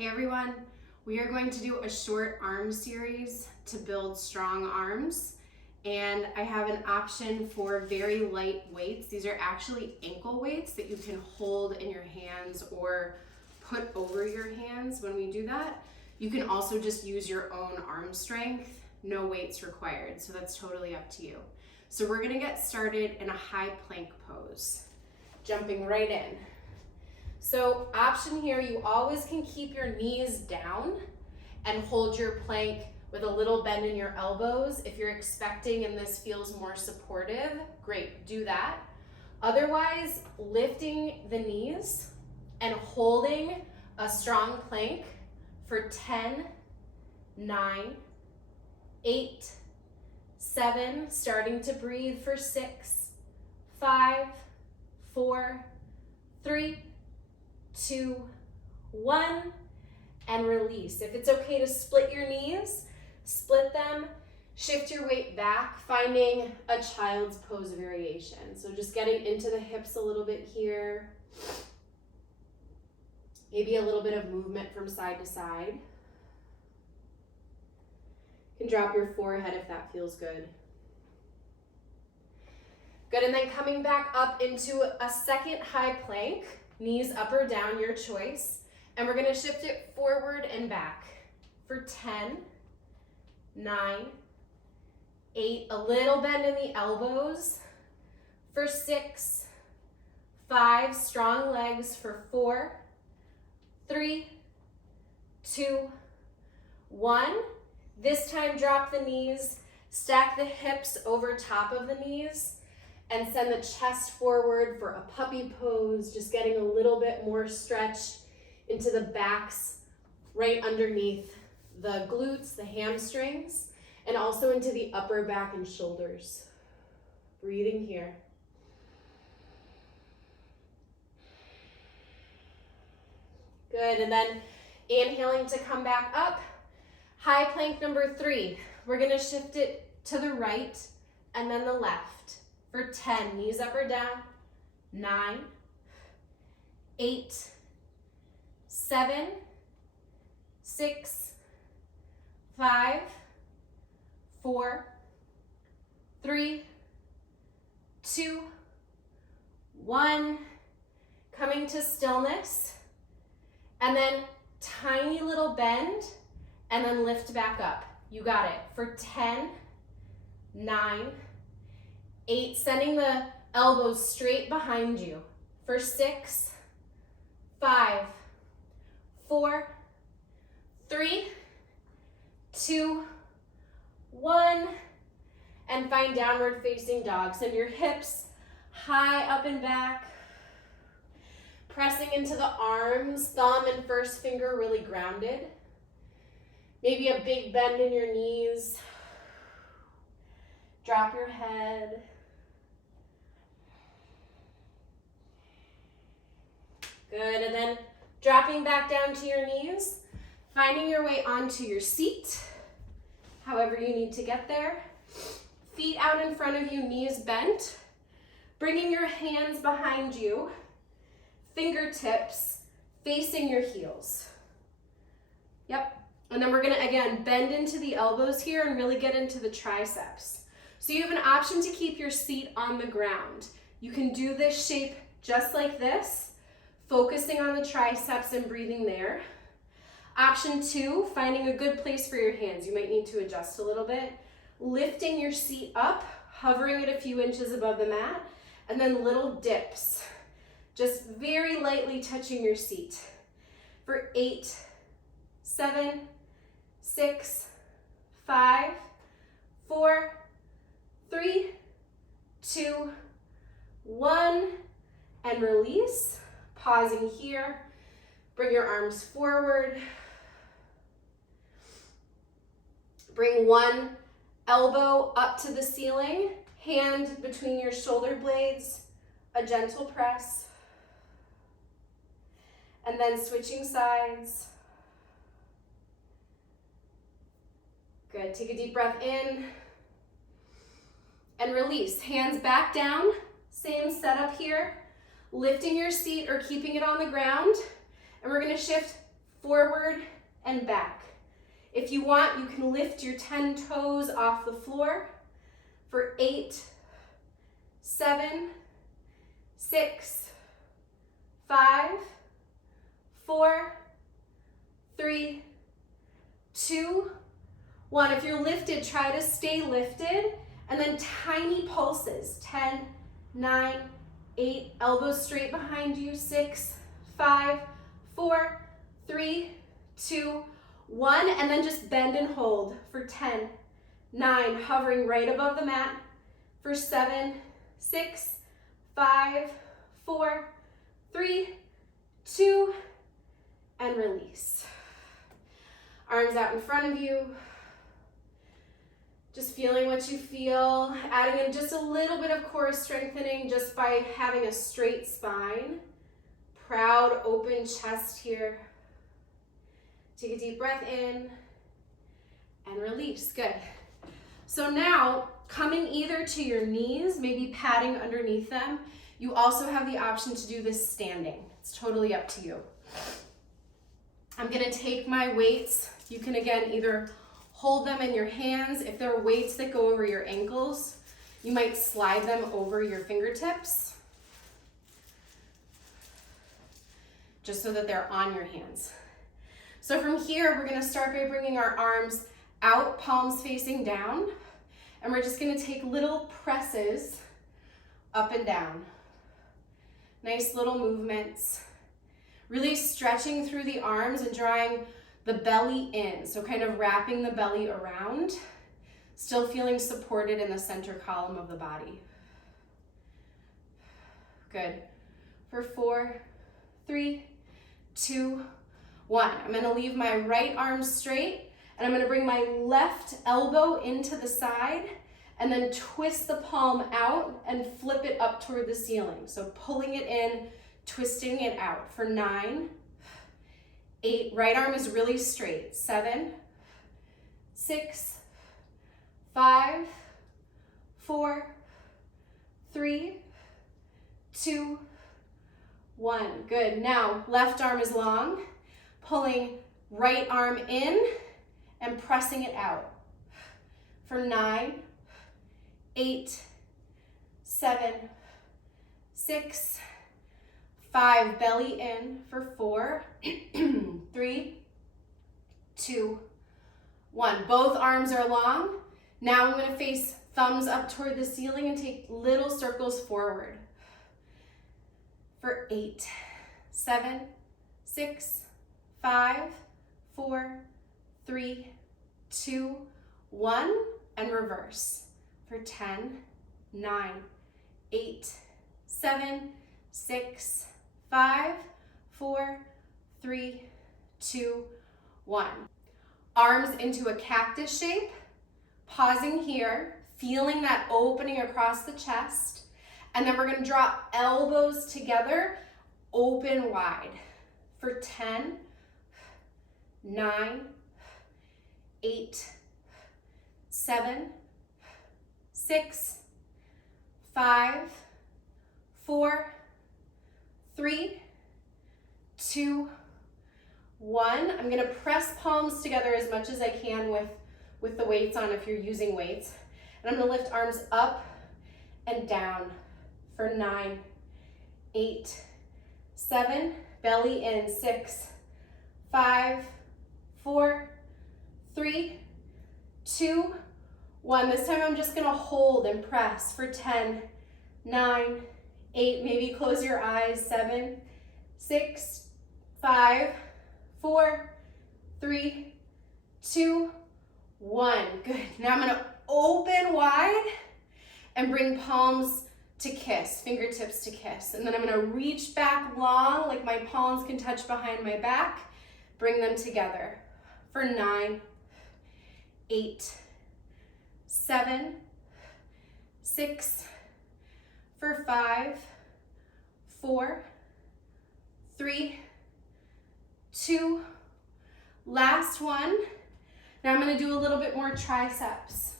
Hey everyone, we are going to do a short arm series to build strong arms, and I have an option for very light weights. These are actually ankle weights that you can hold in your hands or put over your hands when we do that. You can also just use your own arm strength, no weights required, so that's totally up to you. So we're gonna get started in a high plank pose, jumping right in. So option here, you always can keep your knees down and hold your plank with a little bend in your elbows. If you're expecting and this feels more supportive, great, do that. Otherwise, lifting the knees and holding a strong plank for 10, 9, 8, 7, starting to breathe for 6, 5, 4, 3, 2, 1, and release. If it's okay to split your knees, split them, shift your weight back, finding a child's pose variation. So just getting into the hips a little bit here. Maybe a little bit of movement from side to side. You can drop your forehead if that feels good. Good, and then coming back up into a second high plank. Knees up or down, your choice. And we're gonna shift it forward and back for 10, 9, 8, a little bend in the elbows for 6, 5, strong legs for 4, 3, 2, 1. This time drop the knees, stack the hips over top of the knees, and send the chest forward for a puppy pose, just getting a little bit more stretch into the backs, right underneath the glutes, the hamstrings, and also into the upper back and shoulders. Breathing here. Good, and then inhaling to come back up. High plank number 3. We're gonna shift it to the right and then the left. For 10, knees up or down, 9, 8, 7, 6, 5, 4, 3, 2, 1. Coming to stillness, and then tiny little bend, and then lift back up. You got it. For 10, 9, 8, sending the elbows straight behind you. For 6, 5, 4, 3, 2, 1, and find downward facing dog. Send your hips high up and back, pressing into the arms, thumb and first finger really grounded. Maybe a big bend in your knees. Drop your head. Good, and then dropping back down to your knees, finding your way onto your seat, however you need to get there. Feet out in front of you, knees bent. Bringing your hands behind you, fingertips facing your heels. Yep, and then we're gonna, again, bend into the elbows here and really get into the triceps. So you have an option to keep your seat on the ground. You can do this shape just like this, focusing on the triceps and breathing there. Option 2, finding a good place for your hands. You might need to adjust a little bit. Lifting your seat up, hovering it a few inches above the mat, and then little dips. Just very lightly touching your seat. For 8, 7, 6, 5, 4, 3, 2, 1, and release. Pausing here, bring your arms forward. Bring one elbow up to the ceiling, hand between your shoulder blades, a gentle press. And then switching sides. Good, take a deep breath in and release. Hands back down, same setup here. Lifting your seat or keeping it on the ground, and we're gonna shift forward and back. If you want, you can lift your 10 toes off the floor for 8, 7, 6, 5, 4, 3, 2, 1. If you're lifted, try to stay lifted, and then tiny pulses. 10, 9, 8, elbows straight behind you. 6, 5, 4, 3, 2, 1, and then just bend and hold for 10, 9, hovering right above the mat for 7, 6, 5, 4, 3, 2, and release. Arms out in front of you. Just feeling what you feel, adding in just a little bit of core strengthening just by having a straight spine. Proud, open chest here. Take a deep breath in and release. Good. So now, coming either to your knees, maybe padding underneath them, you also have the option to do this standing. It's totally up to you. I'm gonna take my weights. You can again either hold them in your hands. If there are weights that go over your ankles, you might slide them over your fingertips, just so that they're on your hands. So from here, we're gonna start by bringing our arms out, palms facing down, and we're just gonna take little presses up and down. Nice little movements. Really stretching through the arms and drawing the belly in, so kind of wrapping the belly around, still feeling supported in the center column of the body. Good. For 4, 3, 2, 1. I'm gonna leave my right arm straight, and I'm gonna bring my left elbow into the side, and then twist the palm out and flip it up toward the ceiling. So pulling it in, twisting it out for 9, 8, right arm is really straight. 7, 6, 5, 4, 3, 2, 1. Good. Now, left arm is long, pulling right arm in and pressing it out for 9, 8, 7, 6, 5, belly in for 4, 3, 2, 1. Both arms are long. Now I'm gonna face thumbs up toward the ceiling and take little circles forward for 8, 7, 6, 5, 4, 3, 2, 1, and reverse for 10, 9, 8, 7, 6, 5, 4, 3, 2, 1. Arms into a cactus shape, pausing here, feeling that opening across the chest, and then we're gonna draw elbows together, open wide for 10, 9, 8, 7, 6, 5, 4, 3, 2, 1. I'm gonna press palms together as much as I can with the weights on if you're using weights. And I'm gonna lift arms up and down for 9, 8, 7, belly in, 6, 5, 4, 3, 2, 1. This time I'm just gonna hold and press for 10, 9, 8, maybe close your eyes, 7, 6, 5, 4, 3, 2, 1. Good. Now I'm gonna open wide and bring palms to kiss, fingertips to kiss. And then I'm gonna reach back long, like my palms can touch behind my back. Bring them together for 9, 8, 7, 6, for 5, 4, 3, 2, last one. Now I'm gonna do a little bit more triceps.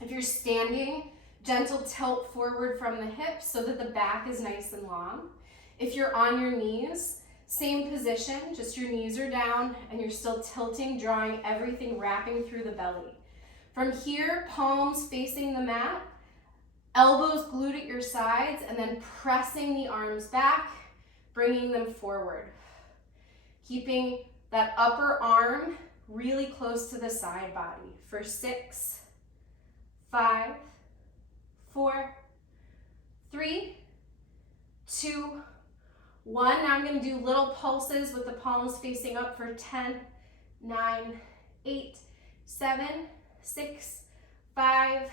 If you're standing, gentle tilt forward from the hips so that the back is nice and long. If you're on your knees, Same position, just your knees are down and you're still tilting, drawing everything, wrapping through the belly. From here, palms facing the mat, elbows glued at your sides, and then pressing the arms back, bringing them forward. Keeping that upper arm really close to the side body for 6, 5, 4, 3, 2, 1. Now I'm going to do little pulses with the palms facing up for 10, 9, 8, 7, 6, 5,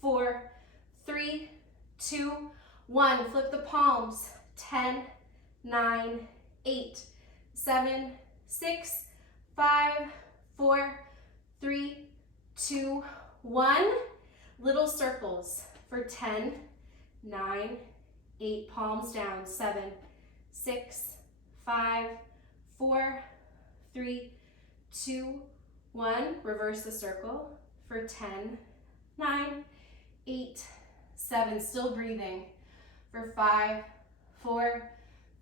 4, 3, 2, 1. Flip the palms. 10, 9, 8, 7, 6, 5, 4, 3, 2, 1. Little circles for 10, 9, 8. Palms down. 7, 6, 5, 4, 3, 2, 1. Reverse the circle for 10, 9, 8, 7. Still breathing for 5, 4,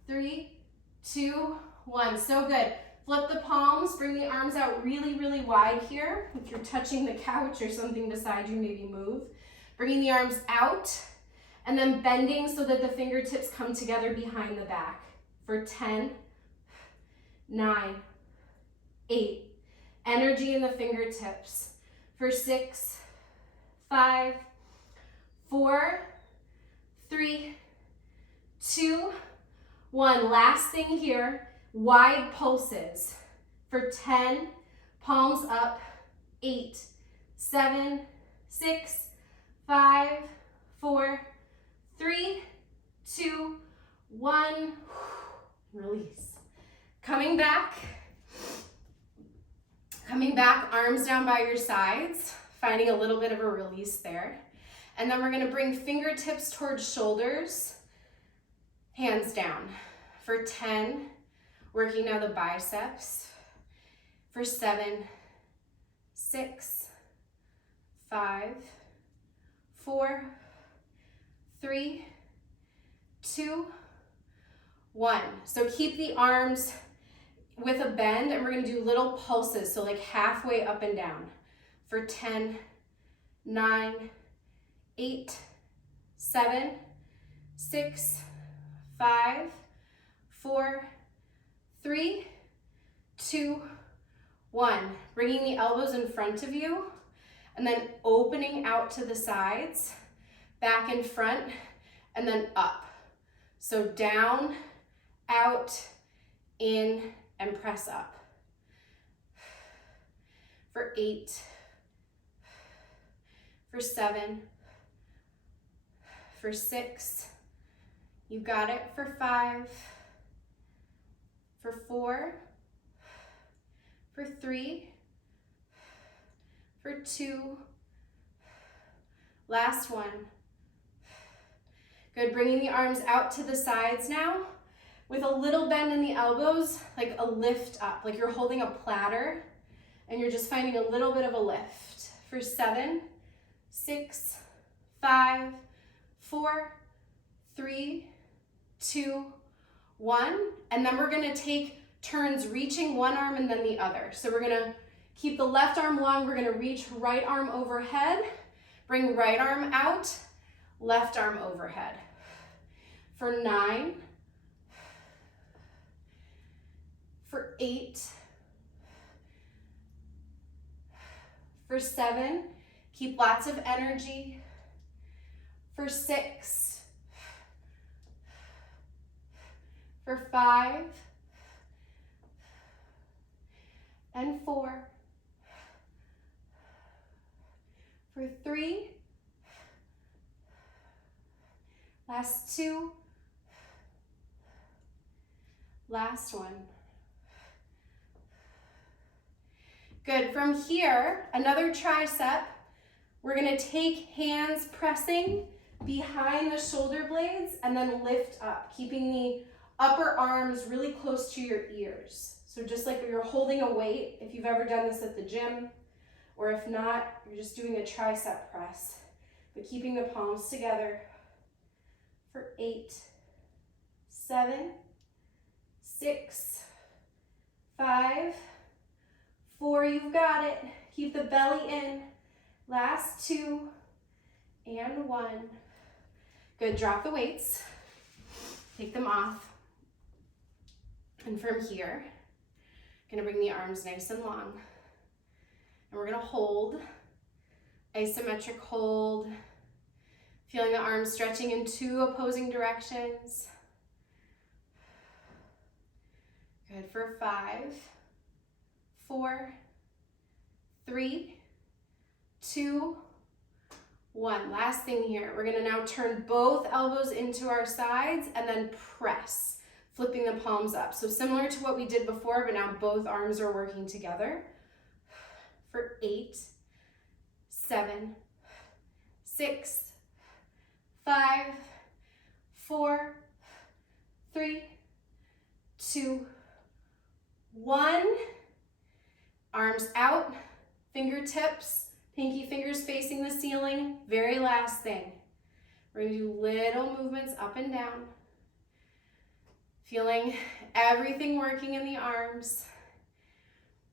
3, 2, 1. So good. Flip the palms, bring the arms out really, really wide here. If you're touching the couch or something beside you, maybe move. Bringing the arms out and then bending so that the fingertips come together behind the back for 10, 9, 8. Energy in the fingertips for 6, 5, 4, 3, 2, 1. Last thing here, wide pulses for 10, palms up, 8, 7, 6, 5, 4, 3, 2, 1. Release. Coming back, arms down by your sides, finding a little bit of a release there. And then we're going to bring fingertips towards shoulders, hands down. For 10, working now the biceps. For 7, 6, 5, 4, 3, 2, 1. So keep the arms with a bend, and we're going to do little pulses, so like halfway up and down. For 10, 9, 8, 7, 6, 5, 4, 3, 2, 1. Bringing the elbows in front of you and then opening out to the sides, back and front, and then up. So down, out, in, and press up. For 8, for 7, for 6, you got it. For 5, for 4, for 3, for 2, last one. Good, bringing the arms out to the sides now with a little bend in the elbows, like a lift up, like you're holding a platter and you're just finding a little bit of a lift. For 7, 6, 5, 4, 3, 2, 1. And then we're gonna take turns reaching one arm and then the other. So we're gonna keep the left arm long, we're gonna reach right arm overhead, bring right arm out, left arm overhead. For 9, for 8, for 7, keep lots of energy. For 6, for 5, and 4, for 3, last 2, last one. Good. From here, another tricep. We're going to take hands pressing behind the shoulder blades and then lift up, keeping the upper arms really close to your ears. So just like you're holding a weight, if you've ever done this at the gym, or if not, you're just doing a tricep press, but keeping the palms together. For 8, 7, 6, 5, 4, you've got it. Keep the belly in. Last 2 and 1. Good, drop the weights. Take them off. And from here, gonna bring the arms nice and long. And we're gonna hold, isometric hold, feeling the arms stretching in 2 opposing directions. Good for 5, 4, 3, 2, 1. Last thing here, we're gonna now turn both elbows into our sides and then press, flipping the palms up. So similar to what we did before, but now both arms are working together. For 8, 7, 6, 5, 4, 3, 2, 1. Arms out, fingertips, pinky fingers facing the ceiling. Very last thing. We're gonna do little movements up and down. Feeling everything working in the arms.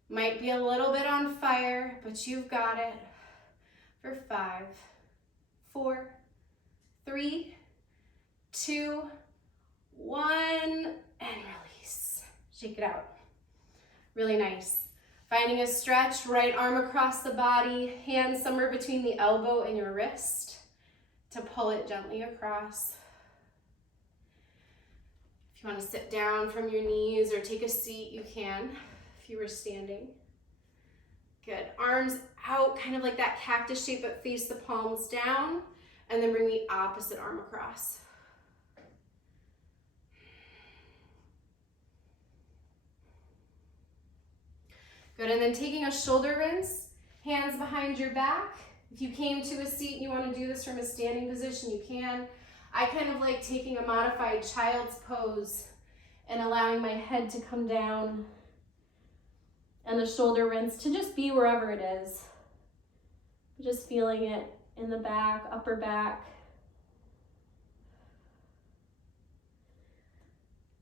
Might be a little bit on fire, but you've got it. For 5, 4, 3, 2, 1, and release. Shake it out. Really nice. Finding a stretch, right arm across the body, hands somewhere between the elbow and your wrist to pull it gently across. If you want to sit down from your knees or take a seat, you can. If you were standing. Good. Arms out, kind of like that cactus shape, but face the palms down, and then bring the opposite arm across. Good, and then taking a shoulder rinse, hands behind your back. If you came to a seat and you want to do this from a standing position, you can. I kind of like taking a modified child's pose and allowing my head to come down and the shoulder rinse to just be wherever it is. Just feeling it in the back, upper back.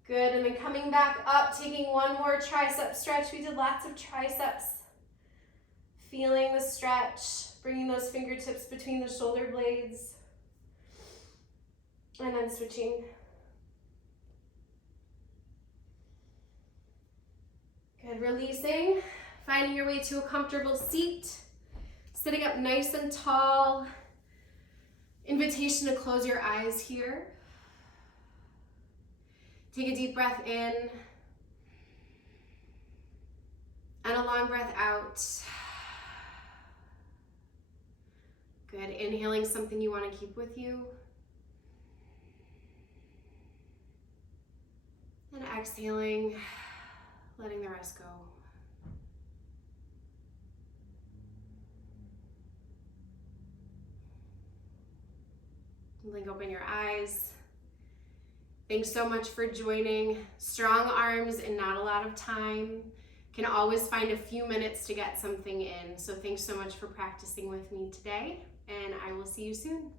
Good, and then coming back up, taking one more tricep stretch. We did lots of triceps. Feeling the stretch, bringing those fingertips between the shoulder blades. And then switching. Good, releasing, finding your way to a comfortable seat. Sitting up nice and tall. Invitation to close your eyes here. Take a deep breath in and a long breath out. Good, inhaling something you want to keep with you. And exhaling, letting the rest go. Blink open your eyes. Thanks so much for joining. Strong arms in not a lot of time. Can always find a few minutes to get something in. So thanks so much for practicing with me today, and I will see you soon.